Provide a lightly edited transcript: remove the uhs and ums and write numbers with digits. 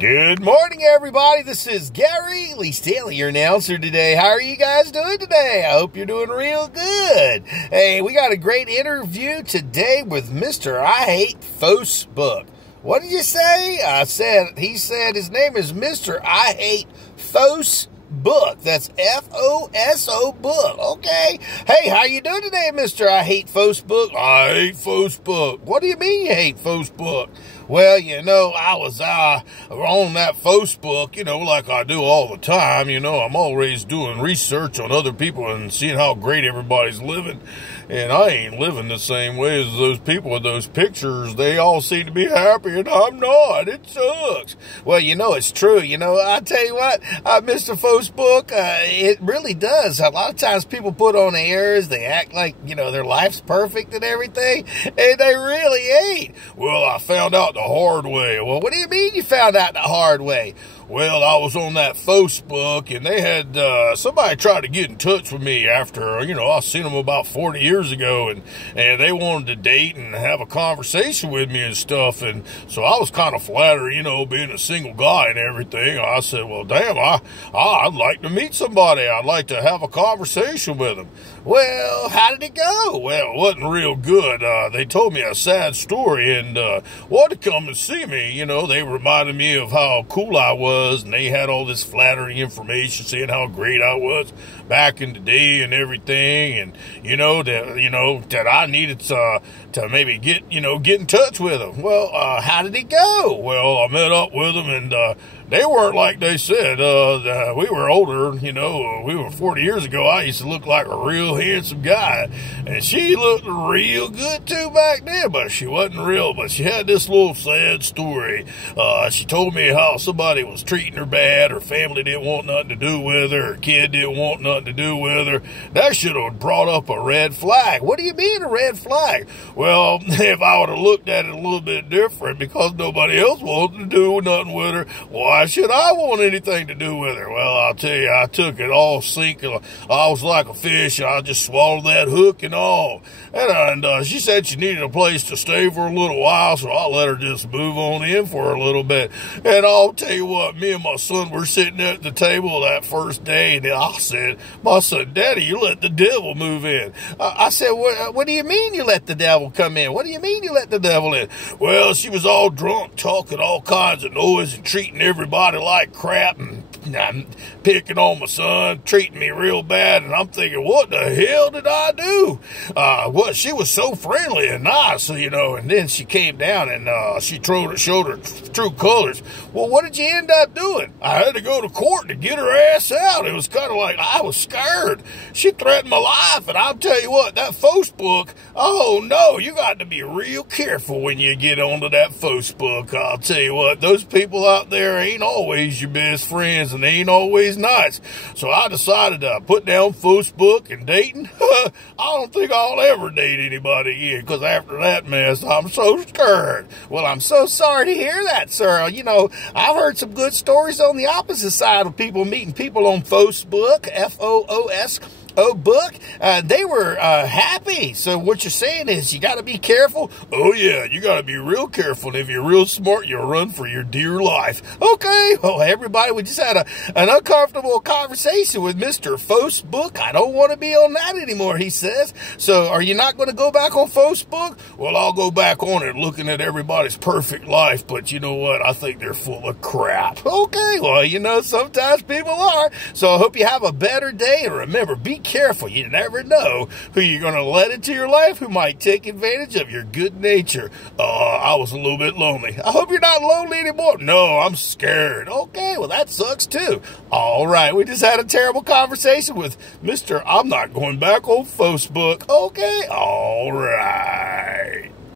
Good morning, everybody. This is Gary, Lee Stanley, your announcer today. How are you guys doing today? I hope you're doing real good. Hey, we got a great interview today with Mr. I Hate Fosebook. What did you say? He said his name is Mr. I Hate Fosebook. That's F-O-S-O book. Okay. Hey, how you doing today, Mr. I Hate Fosebook? I hate Fosebook. What do you mean you hate Fosebook? Well, I was on that Fosebook, like I do all the time. I'm always doing research on other people and seeing how great everybody's living. And I ain't living the same way as those people with those pictures. They all seem to be happy, and I'm not. It sucks. Well, it's true. I tell you what, Mr. Fosebook, it really does. A lot of times people put on airs. They act like, their life's perfect and everything, and they really ain't. Well, I found out the hard way. Well, what do you mean you found out the hard way? Well, I was on that Fosebook, and they had somebody tried to get in touch with me after, I seen them about 40 years ago, and they wanted to date and have a conversation with me and stuff, and so I was kind of flattered, being a single guy and everything. I said, well, damn, I'd like to meet somebody. I'd like to have a conversation with them. Well, how did it go? Well, it wasn't real good. They told me a sad story and wanted to come and see me. They reminded me of how cool I was, and they had all this flattering information saying how great I was back in the day and everything, and that I needed to maybe get in touch with them. Well, how did it go? Well, I met up with them, and they weren't like they said. We were older, we were 40 years ago. I used to look like a real handsome guy, and she looked real good too back then, but she wasn't real. But she had this little sad story. She told me how somebody was treating her bad. Her family didn't want nothing to do with her. Her kid didn't want nothing to do with her. That should have brought up a red flag. What do you mean a red flag? Well, if I would have looked at it a little bit different, because nobody else wanted to do nothing with her, why should I want anything to do with her? Well, I'll tell you, I took it all sinking. I was like a fish. I just swallowed that hook and all. And she said she needed a place to stay for a little while, so I let her just move on in for a little bit. And I'll tell you what, me and my son were sitting at the table that first day, and I said, my son, Daddy, you let the devil move in. I said, what do you mean you let the devil come in? What do you mean you let the devil in? Well, she was all drunk, talking all kinds of noise and treating everybody like crap, and picking on my son, treating me real bad, and I'm thinking, what the hell did I do? She was so friendly and nice, and then she came down and she showed her true colors. Well, what did you end up doing? I had to go to court to get her ass out. It was kind of like I was scared. She threatened my life, and I'll tell you what, that Fosebook, oh no, you got to be real careful when you get onto that Fosebook. I'll tell you what, those people out there ain't always your best friends, and they ain't always nice. So I decided to put down Fosebook and dating. I don't think I'll ever date anybody again, because after that mess, I'm so scared. Well, I'm so sorry to hear that, sir. I've heard some good stories on the opposite side of people meeting people on Fosebook, F-O-O-S-O book. They were happy. So what you're saying is you got to be careful. Oh yeah, you got to be real careful. And if you're real smart, you'll run for your dear life. Okay, well, everybody, we just had an uncomfortable conversation with Mr. Fosebook. I don't want to be on that anymore, he says. So are you not going to go back on Fosebook? Well, I'll go back on it looking at everybody's perfect life, but you know what? I think they're full of crap. Okay, well, sometimes people are. So I hope you have a better day, and remember, be careful. You never know who you're going to let into your life who might take advantage of your good nature. I was a little bit lonely. I hope you're not lonely anymore. No, I'm scared. Okay, well, that sucks too. All right, we just had a terrible conversation with Mr. I'm not going back on Fosebook. Okay, all right.